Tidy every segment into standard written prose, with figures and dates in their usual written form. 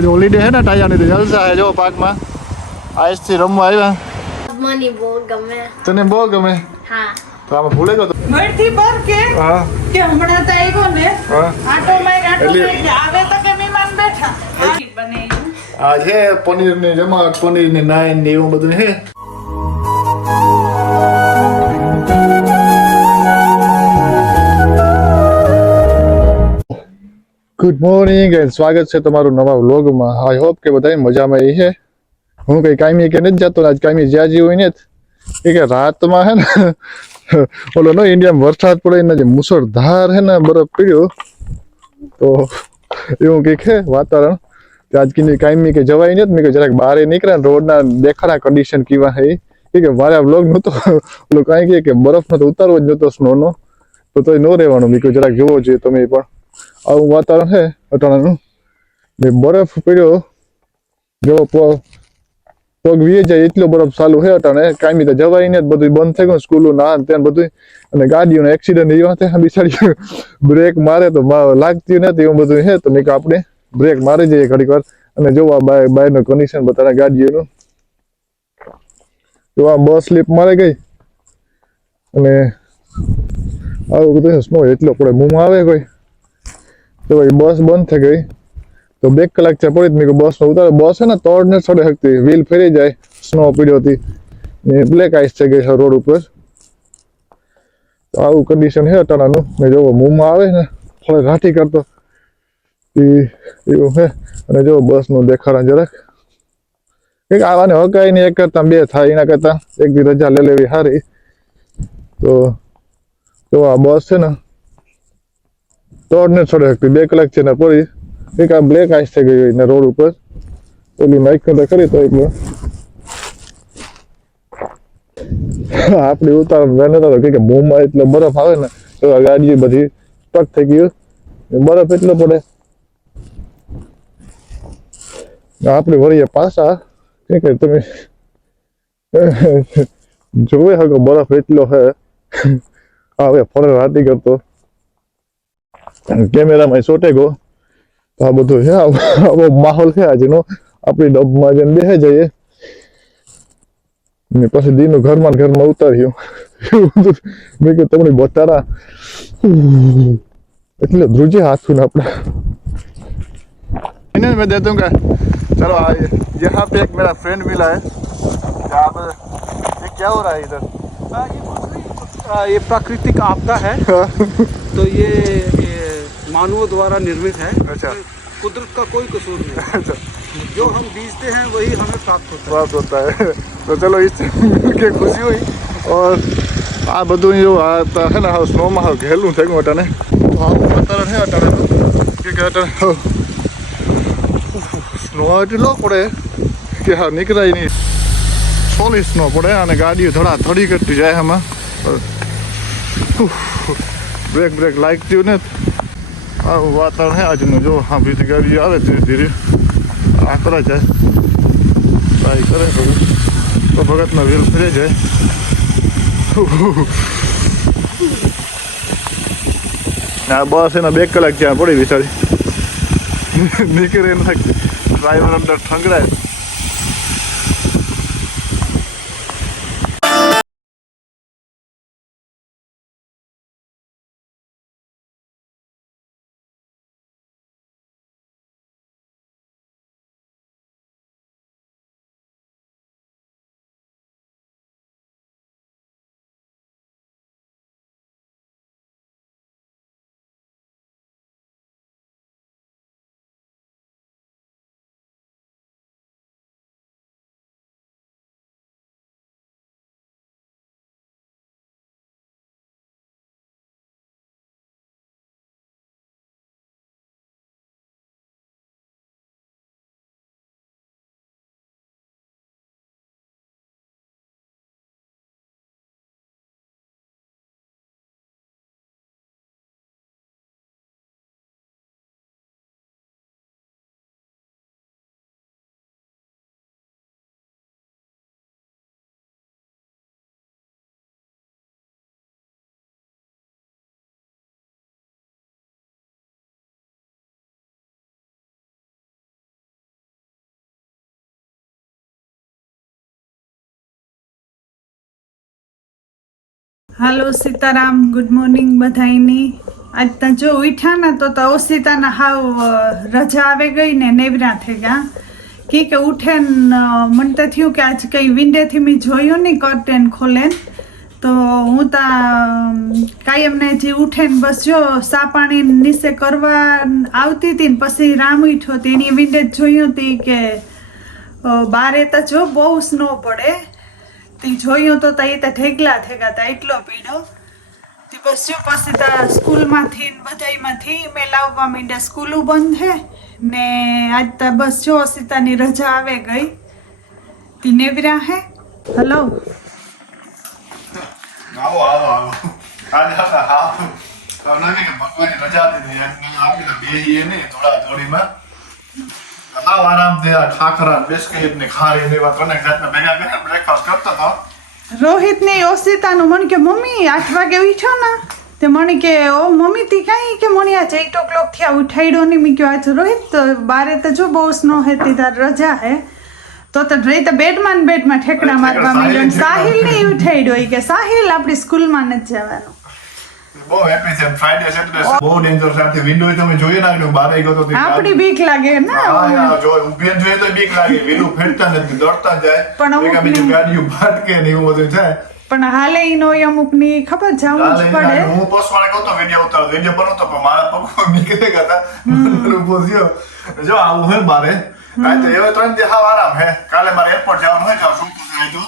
आज हॉलीडे है ना टाया ने तो जलसा है जो पार्क में आज से रमवा आया મને બહુ ગમે तने બહુ ગમે હા તો આમાં ભૂલે ગયો તો મરથી બર કે હા કે હમણાં તો આવ્યો ને હા આટો એટલે આવે તો કે મહેમાન બેઠા બને आज है पनीर ने जमा पनीर ने नान ने એવું બધું है ગુડ મોર્નિંગ એન્ડ સ્વાગત છે તમારું નવા વ્લોગમાં આઈ હોપ કે બધા મજામાં રહી છે હું કઈ કાયમી કે નથી જતો આજ કાયમી જ્યાં જેવું ને કે રાતમાં હે ને ઓલો નો ઇન્ડિયામાં વરસાદ પડે ને જે મુસળધાર હે ને બરફ પડ્યો તો એવું કંઈક છે વાતાવરણ આજ કીની કાયમી કે જવાય ને મેં કે જરાક બહાર નીકળ્યા રોડના દેખાડા કન્ડિશન કેવા હે કે મારા વ્લોગ નતો ઓલો કાંઈ કે બરફ નો તો ઉતારવો જ નતો સ્નો નો તો તોય નો રહેવાનું મેં કે જરાક જોવો જોઈએ તમે પણ આવું વાતાવરણ છે અટાણાનું ને બરફ પડ્યો જો પગ વીએ જાય એટલો બરફ ચાલુ છે અટાણે કાયમી તો જવાય ને બધું બંધ થઈ ગયું સ્કૂલો ના ત્યાં બધું અને ગાડીઓનો એક્સિડન્ટ એવા થાય બિચારી બ્રેક મારે તો લાગતી નથી એવું બધું છે તો મેં કે આપણે બ્રેક મારી જઈએ ઘડીક વાર અને જોવા બાયનું કન્ડિશન બતાવે ગાડીઓનું તો આ બસ સ્લીપ મારે ગઈ અને આવું બધું સ્નો એટલો પડે મૂમાં આવે કોઈ તો ભાઈ બસ બંધ થઈ ગઈ તો 2 કલાક છે પડી મેં બસ નો ઉતારે બસ છે ને તોડ ને ચડે શકતી વ્હીલ ફેરી જાય સ્નો પડ્યો હતી ને બ્લેક આઈસ થઈ ગઈ છે રોડ ઉપર તો આવું કન્ડિશન છે અટાણાનું ને જો મૂમાં આવે ને થોડે ઘાટી કરતો એવું છે અને જો બસ નું દેખાડા જરાક એક આવાને હકાઈ ને એક કરતા 2 થાય એના કરતા એક દી રજા લઈ લેવી સારી તો જો આ બસ છે ને તોડ ને ચડે શકતી 2 કલાક છે ને પડી એક આ બ્લેક આઈસ થઈ ગઈ ને રોડ ઉપર ઓલી માઇક તો કરી તો એટલે આપડી ઉતાર વેને તો કે મૂમાં એટલો બરફ આવે ને તો ગાડી બધી સ્ટક થઈ ગયું બરફ એટલો પડે આપણે વળીએ પાછા કે તમે જોવે હકો બરફ એટલો હે હવે ફરે રાતી કરતો કેમેરામાં શોટે ગયો આ બધું છે આવો માહોલ છે આજનો આપણી ડબમાં જઈને બેસી જઈએ ને પછી દીનું ઘરમાં ઉતાર્યું મેં કહ્યું તમને બતારા એટલે ધ્રુજે હાથું ને આપણે मैं दे दूंगा चलो यहाँ पे एक मेरा फ्रेंड मिला है यहाँ पे ये क्या हो रहा है इधर ये प्राकृतिक आपदा है तो ये मानवों द्वारा निर्मित है अच्छा कुदरत का कोई कसूर नहीं अच्छा जो हम बीजते हैं वही हमें प्राप्त होता है तो चलो इससे मिलके खुशी हुई और आ બધું જો આ હે ને સ્નોમાં ઘેલું થઈ ગયું અટાણે તો આવું વાતાવરણ છે અટાણે કે અટાણે સ્નો એટલો પડે કે હા નીકળાય નહીં સોલી સ્નો પડે અને ગાડીઓ થોડા થોડી કરતી જાય આમાં બ્રેક લાગતી ને આવું વાતાવરણ છે આજનું જો હા બીજી ગાડીઓ આવે ધીરે ધીરે આ કરે જાય ટ્રાય કરે તો ભગતનો વ્હીલ ફરી જાય આ બસ એના 2 કલાક ત્યાં પડી બિચારી નીકળે ના ડ્રાઈવર અંદર ઠંગડાય હાલો સીતારામ, ગુડ મોર્નિંગ બધાયની. આજ તા જો ઉઠ્યા ને તો ઓસીતાના હાવ રજા આવે ગઈ ને નેવરા થઈ ગયા કે ઉઠે ને મને તો થયું કે આજ કઈ વિંડેથી મેં જોયું નહીં કર્ટેન ખોલે તો હું તા કાયમને જે ઉઠે ને બસ જો સા પાણી નીચે કરવા આવતી હતી ને પછી રામ ઉઠ્યો હતી એની વિંડે જોયું હતી કે બારે તો જો બહુ સ્નો પડે તે જોયું તો એ તો ઢેગલા થેગા તા એટલો પીડો તે બસ જો પછી તા સ્કૂલમાંથી ને બધાયમાંથી મેં લાવવા માંડ્યા સ્કૂલો બંધ હે ને આજ તા બસ જો સીતાની રજા આવે ગઈ તી નેવરા હે. હલો આવો આવો આવો આજે આપણે હા તમને કે ભગવાનની રજા દીધી આપી તો બેહીએ ને થોડા થોડીમાં આવ આરામ દે ખાખરા બિસ્કિટ ને ખારી ને એવા કને જાતના ભેગા કરીને બ્રેકફાસ્ટ કરતો તો રોહિત ની ઓસિતાનું મને કે મમ્મી 8 વાગે ઉઠ્યો ને તે મને કે ઓ મમ્મી તી કાંઈ કે મને આજ 8 o'clock થયા ઉઠાડ્યો નહીં. મેં કહ્યું આજ રોહિત બારે તો જો બહુ સ્નો હે તી તાર રજા હે તો રહી તો બેડમાં ઠેકડા મારવા માંડ્યો. સાહિલ નહીં ઉઠાડ્યો ઈ કે સાહિલ આપણી સ્કૂલમાં નથી જવાનું. બહુ હેપી છે ફ્રાઈડે સેટરડે બહુ ડેન્જર સાથે વિન્ડો તમે જોઈએ ના કે બહાર ગયો તો આપણી બીક લાગે ને હા જો ઉભી જોઈએ તો બીક લાગે વેલું ફેરતા નથી દોડતા જાય પણ અમુક એક બીજી ગાડીઓ ભાટકે ને એવું બધું થાય પણ હાલે ઈ નો અમુક ની ખબર જાવું જ પડે. હું બસ વાળે કહું તો વિડિયો ઉતાર વિડિયો બનાવતો પણ મારા પગ નીકળે ગયા ઉભો થયો જો આવું હે બારે આ તો એવે 3 દી હાવ આરામ હે કાલે મારે એરપોર્ટ જવાનું હોય જાવ શું પૂછાય તો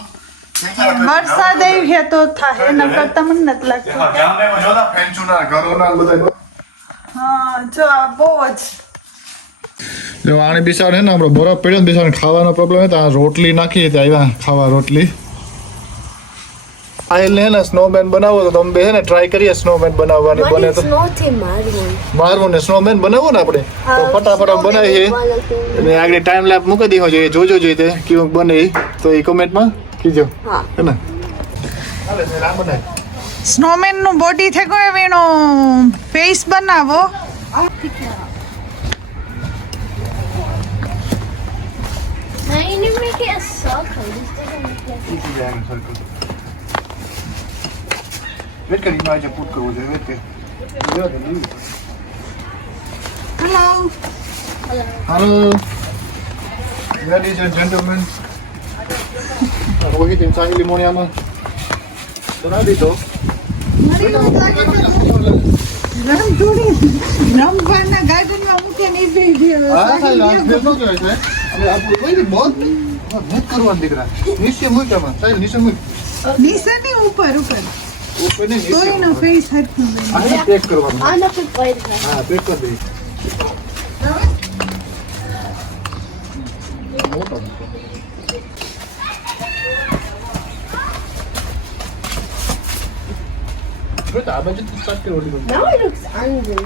વરસાદ આવી હે તો થાય એના કરતા મને નથી લાગતું. હા ગામડામાં જોતા ફેન્ચુના ઘરોના બધા હા જો આ બહુ જ જો આને બિસાડ હે ને આપણો બરફ પડ્યો ને બિસાડ ખાવાનો પ્રોબ્લેમ હતો આ રોટલી નાખી હતી આવ્યા ખાવા રોટલી આયલ ને સ્નોમેન બનાવો તો તમે બે હે ને ટ્રાય કરીએ સ્નોમેન બનાવવાની બને તો મારવું ને સ્નોમેન બનાવો ને આપણે તો ફટાફટ બનાવીએ અને આગળ ટાઈમ લેપ મૂકી દીધો જોઈએ જોજો જોઈએ કેવું બને તો એ કમેન્ટમાં કીજો હે ને હાલે ને રામ બનાય સ્નોમેન નું બોડી થઈ ગયો એનો ફેસ બનાવો. Nein, you make it a circle. This doesn't make it. Wait કરી માં જે પુટ કરવું જોઈએ વેટ કે hello hello ladies and gentlemen Rohit એમ સાહિલી મોણિયામાં બના દીધો રમવાના ગાર્ડનમાં મૂકે ને બે હા સાહેબ નો જોઈએ છે અને આ કોઈ બહુ મુક કરવાનું દીકરા નીચે મૂકમાં સાહેબ નીચે મૂક નીચેની ઉપર ઉપર ને તો નીચે એનો ફેસ હરખું બને. આ પેક કરવાનું I'm not going to હા પેક કરી દે મોટો Good, aber das ist das Geräusch. Now it looks angry.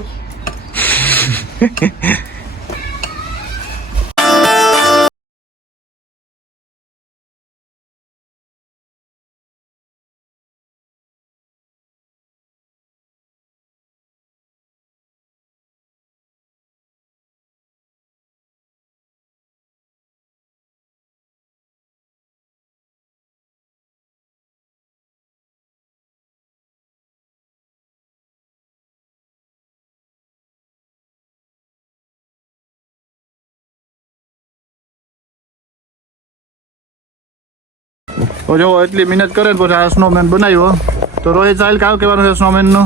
તો જો એટલી મહેનત કરે ને પછી આ સ્નોમેન બનાવ્યો તો રોહિત સાહિલ કાવ કહેવાનું છે સ્નોમેન નું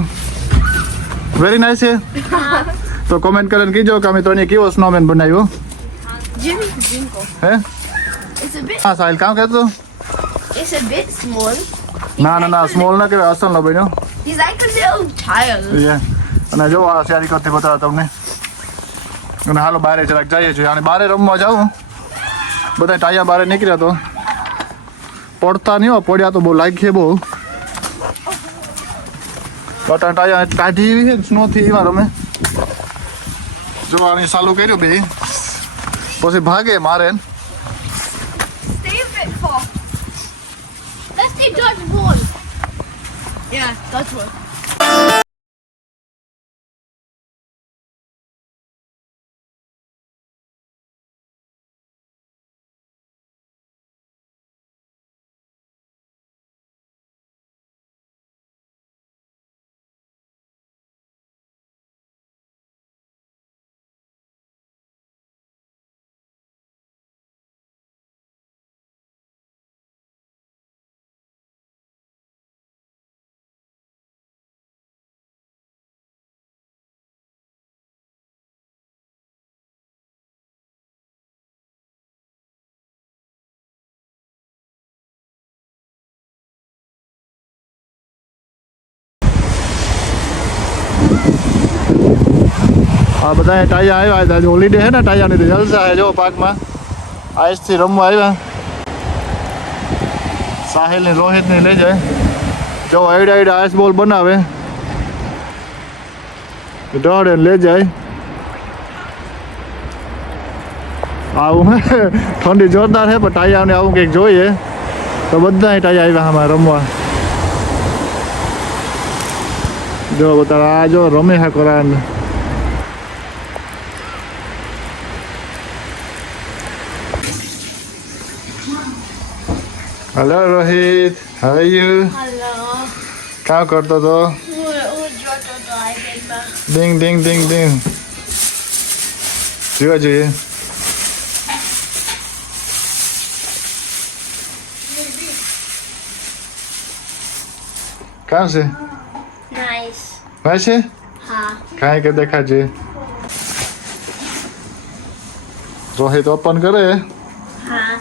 વેરી નાઇસ છે તો કોમેન્ટ કરીને કીજો કે અમે ત્રણે કેવો સ્નોમેન બનાવ્યો Jimmy Jinkle. હે It's a bit. હા સાહિલ કામ કહેતો It's a bit small. ના ના ના સ્મોલ ના કહેવાય અસલ નો બન્યો He's like a little child. અને જો આ શેરી કરતી બતાવો તમને અને હાલો બારે જરાક જઈએ છીએ અને બારે રમવા જાઉં બધા ટાયા બારે નીકળ્યા તો પડતા નહીં હોય પડ્યા તો બહુ લાગી બહુ બટા ટાયા કાઢી એવી છે સ્નો થી એવા રમે જો આની ચાલુ કર્યું બે પછી ભાગે મારે Stay a bit far. Let's do dodgeball. Yeah, dodgeball. આ બધા ટાયા આવ્યા આજે હોલિડે છે ને ટાયાની તો જલસા છે જો પાર્કમાં આઈસથી રમવા આવ્યા સાહિલ ને રોહિત ને લઈ જાય જો આઈડા આઈસ બોલ બનાવે દોડે લઈ જાય આવું હે ઠંડી જોરદાર છે પણ ટાયાને આવું કંઈક જોઈએ તો બધા ટાયા આવ્યા આમાં રમવા જો બધા આ જો રમે હા કોરાન hello Rohit how are you Hello. કામ કરતો તો જોતો તો આઈપેડમાં. ડિંગ ડિંગ ડિંગ ડિંગ જોવા જોઈએ કામ છે Nice. ભાઈ છે હા. કાંઈ કે દેખાજે રોહિત ઓપન કરે હા.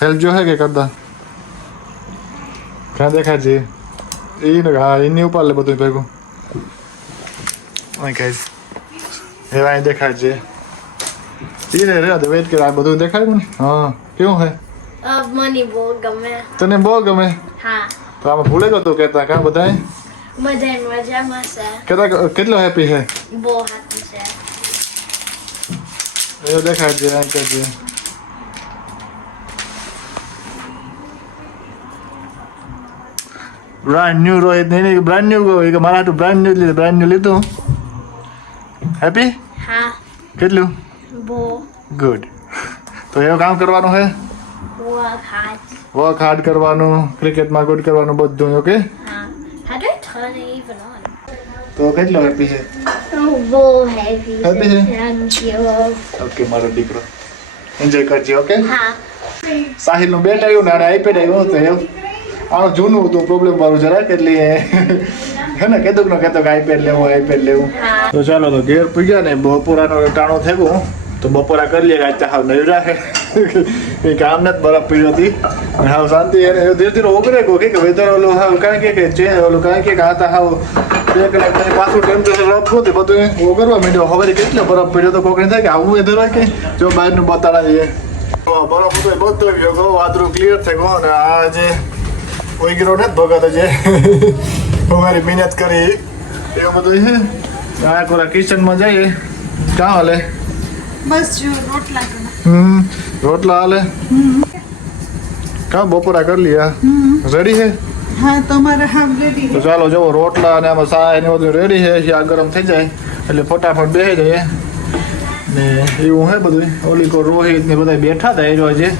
હેલ્પ જો હે કે કરતા કાં દેખાજે એને હા એની ઉપર લે બધું ભેગું ગાઈસ એવા અહીં દેખાજે એને રે તો વેઇટ કરે આ બધું દેખાડ્યું ને હા કેવું હે મને બહુ ગમે. તને બહુ ગમે હા. તો આમાં ભૂલે ગયો તું કહેતા કાં બધાય બધાય મજામાં છે. કહેતા કેટલો હેપી હે બહુ happy છે. એવું દેખાડજે અહીં કરજે બ્રાન્ડ ન્યુ રોહિત નહીં બ્રાન્ડ ન્યુ ગયો કે મારા હાટું બ્રાન્ડ ન્યુ લીધું હેપી હા. કેટલું બહુ ગુડ તો એવું કામ કરવાનું હે work hard. વર્ક હાર્ડ કરવાનું ક્રિકેટમાં ગુડ કરવાનું બધું ઓકે હા. How do I turn it even on? તો કેટલો હેપી છે બહુ heavy Happy છે? Thank you. ઓકે મારો દીકરો એન્જોય કરજે ઓકે હા. સાહિલનું બેટ આવ્યું ને આને આઈપેડ આવ્યું તો એવું આનું જૂનું હતું પ્રોબ્લેમ વાળું જરાક એટલે હે ને કીધું કે કહેતો કે આઈપેડ લેવું હા. તો ચાલો તો ઘેર પૂગ્યા ને બપોરાનો ટાણો થયું તો બપોરા કરી લઈએ આજ હાવ નહીં રાખે એ કામ ને જ બરફ પીડ્યો હતી અને હાવ શાંતિ એને ધીરે ધીરે ઓગરે ગયો કે વેધર ઓલું હાવ કારણ કે ઓલું કારણ કે આ હાવ 2 કલાક પછી પાછું ટેમ્પરેચર અપ થયું બધું ઓગરવા માંડ્યો હવે કેટલો બરફ પીડ્યો તો કોકને થાય કે આવું વેધર હોય કે જો બહારનું બતાડા જઈએ બરફ હતો એ બધો ગયો ગયો વાદળું ક્લિયર થઈ ગયો અને આ જે ઓગરો ને જ ભગાતો જે અમારી મહેનત કરી એવું બધું છે આ કોરા કિચનમાં જઈએ ક્યાં હાલે બસ જો રોટલા કરા. રોટલા હાલે કાં બપોરા કરી લીયા રેડી છે હા તમારા હાફ રેડી તો ચાલો જુઓ રોટલા અને આમાં શાહ ને બધું રેડી છે આ ગરમ થઈ જાય એટલે ફટાફટ બેસી જાય ને એવું હે બધું ઓલી કો રોહિત ને બધા બેઠા હતા એ રોજે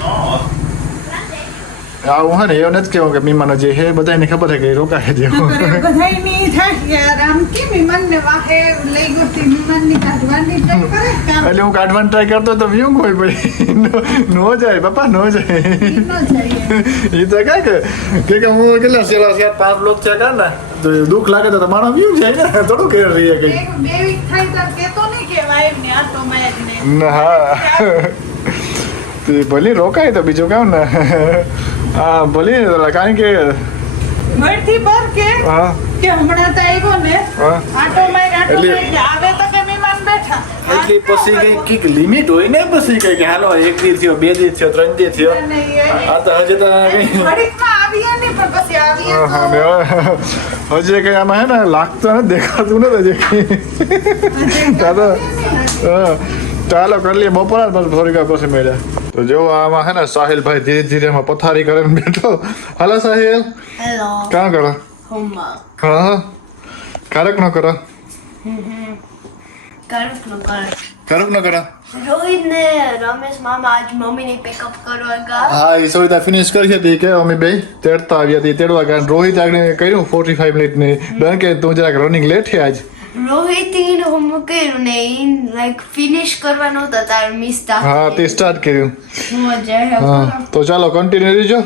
આવું હે ને એવું નથી કહેવું કે મહેમાનો જે હે બધાને ખબર છે કે રોકાય જેવું બધાયની થાય કે યાર આમ કેમ મનને વાહે લઈ ગોતી મનની કાઢવાની ટ્રાય કરે કામ એટલે હું કાઢવાની ટ્રાય કરતો તો વ્યૂ કોઈ પડી નો જાય બાપા નો જાય ન જાય એ તો કાંઈ કે હું કેટલા સેલા 5 લોક છે કાં ને તો દુઃખ લાગે તો તમારો વ્યૂ જાય ને થોડું કે રહીએ કઈ એક બે વીક થાય તો કેતો નહીં કે વાઈફ ને આટો મારીને હા તે ભલે રોકાય તો બીજું કામ ને હા ભલે કારણ કે ઘરથી બહાર કે હા હમણાં તો આવ્યો ને હા આટો મારી એટલે- આવે તો કે મહેમાન બેઠા એટલી પછી કઈક લિમિટ હોય ને પછી કઈ કે હાલો 1 દી થયો 2 દી થયો 3 દી થયો આ તો હજી તો કઈ ઘડીકમાં આવીએ ને પણ પછી આવીએ હા તો ને હજી કઈ આમાં હે ને લાગતું નથી દેખાતું નથી હજી કઈ ચાલો હા ચાલો કરી લઈએ બપોરા પછી થોડીક વાર પછી મળ્યા તો જો આમાં હે ને સાહિલભાઈ ધીરે ધીરે એમાં પથારી કરીને બેઠો હાલો સાહિલ Hello. કાં કરો Homework. હા કારક ન કરો Karuk no kar. કારક ન કરો रोहित ने रमेश मामा आज मम्मी ने पिकअप करवाएगा. હા એ સવિતા ફિનિશ કરી હતી કે અમે બે તેડતા આવી હતી તેડવા ગયા રોહિત આગળ કર્યું 45 મિનિટની કારણ કે તું જરાક રનિંગ લેટ છે આજ રોહિત इन होमवर्क કર્યું ને इन લાઈક ફિનિશ કરવાનો હતો તાર મિસ તા હા તે સ્ટાર્ટ કર્યું મજા હા તો ચાલો કન્ટિન્યુ રહેજો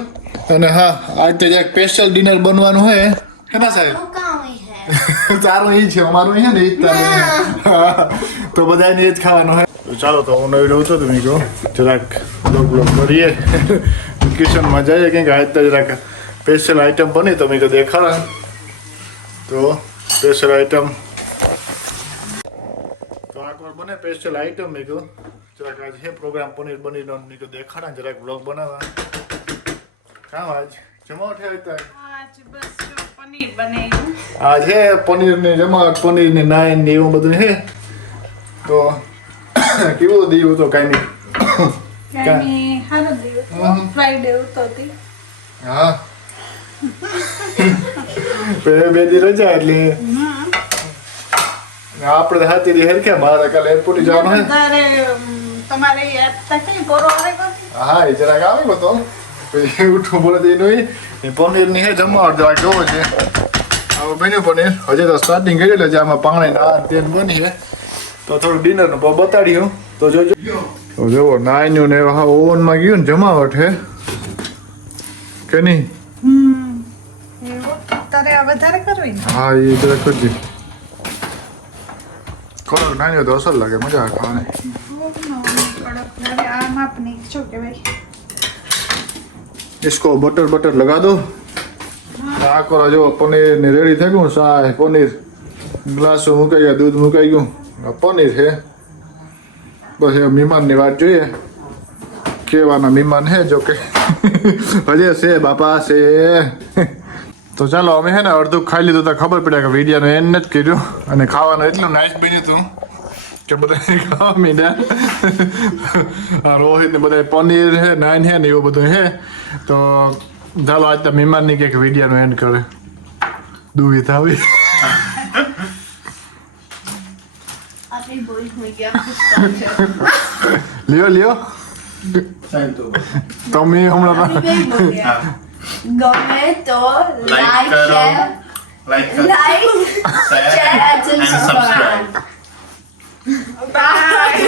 અને હા આજ તો જરાક સ્પેશિયલ ડિનર બનવાનું હોય હે ને સાહેબ કામ હે તારું એ છે અમારું એ છે ને એ જ તારું હા, તો બધાને એ જ ખાવાનું હોય તો ચાલો તો હું નવી રહું છું તમે કહો જરાક બ્લોગ કરીએ કિચનમાં જઈએ કંઈક આજ તો જરાક સ્પેશિયલ આઈટમ બની તો મેં તો દેખાડા તો સ્પેશિયલ આઈટમ તમારે બને સ્પેશિયલ આઈટમ મેં કહ્યું જરાક આજ હે પ્રોગ્રામ પનીર બનીનો મેં કહ્યું દેખાડા જરાક બ્લોગ બનાવવા કામ આજ જમાવટ હે આજ બસ જો પનીર બનાવ્યું. આજ હે પનીરની જમાવટ પનીરની નાઈન ને એવું બધું હે તો કેવું દીવું તો કાંઈ નહીં કાંઈ સારું દિવસ ફ્રાઈડે ઉતરતી. હા બે દી રજા એટલે આપણે હાથી દી હેરખે મારે કાલે એરપોર્ટ જવાનું હે વધારે તમારે કઈ પોરો આવે કરતી? હા એ જરાક આવી તો પછી ઉઠું બોલે તેનું એ પનીરની હે જમાવટ જરાક જોવો છે હવે બન્યું પનીર હજી તો સ્ટાર્ટિંગ કરી એટલે આમાં પાણી ના તેલ બની છે તો થોડું ડિનરનું બતાડ્યું તો જોજો તો જુઓ નાઈનું ને હા ઓવનમાં ગયું ને જમાવટ હે કે નહીં એવું તારે આ વધારે કરવી ને? હા એ જરાક કરજે કરો નાની તો અસર લાગે મજા આવે ખાવાની કડક હવે આ માપની શું કહેવાય इसको बटर लगा दो આ કરો જો પનીર ને રેડી થઈ ગયું શાહ પનીર ગ્લાસ મુકાઈ ગયા દૂધ મુકાઈ ગયું આ પનીર છે બસ એ મહેમાનની વાત જોઈએ કેવાના મહેમાન હે જો કે હજી છે બાપા છે તો ચાલો અમે હે ને અડધું ખાઈ લીધું તો ખબર પડ્યા કે વિડીયાનું એન્ડ નથી કર્યું અને ખાવાનું એટલું નાઇસ બન્યું હતું કે બધા ખાવા મીડ્યા રોહિત ને બધા પનીર હે નાન હે ને એવું બધું હે તો ચાલો આજ તો મહેમાનની કંઈક વિડીયાનો એન્ડ કરે દુવિત આવી Ating boys may ગયા લ્યો તમે હમણાં ગમે તો like share and subscribe. Bye.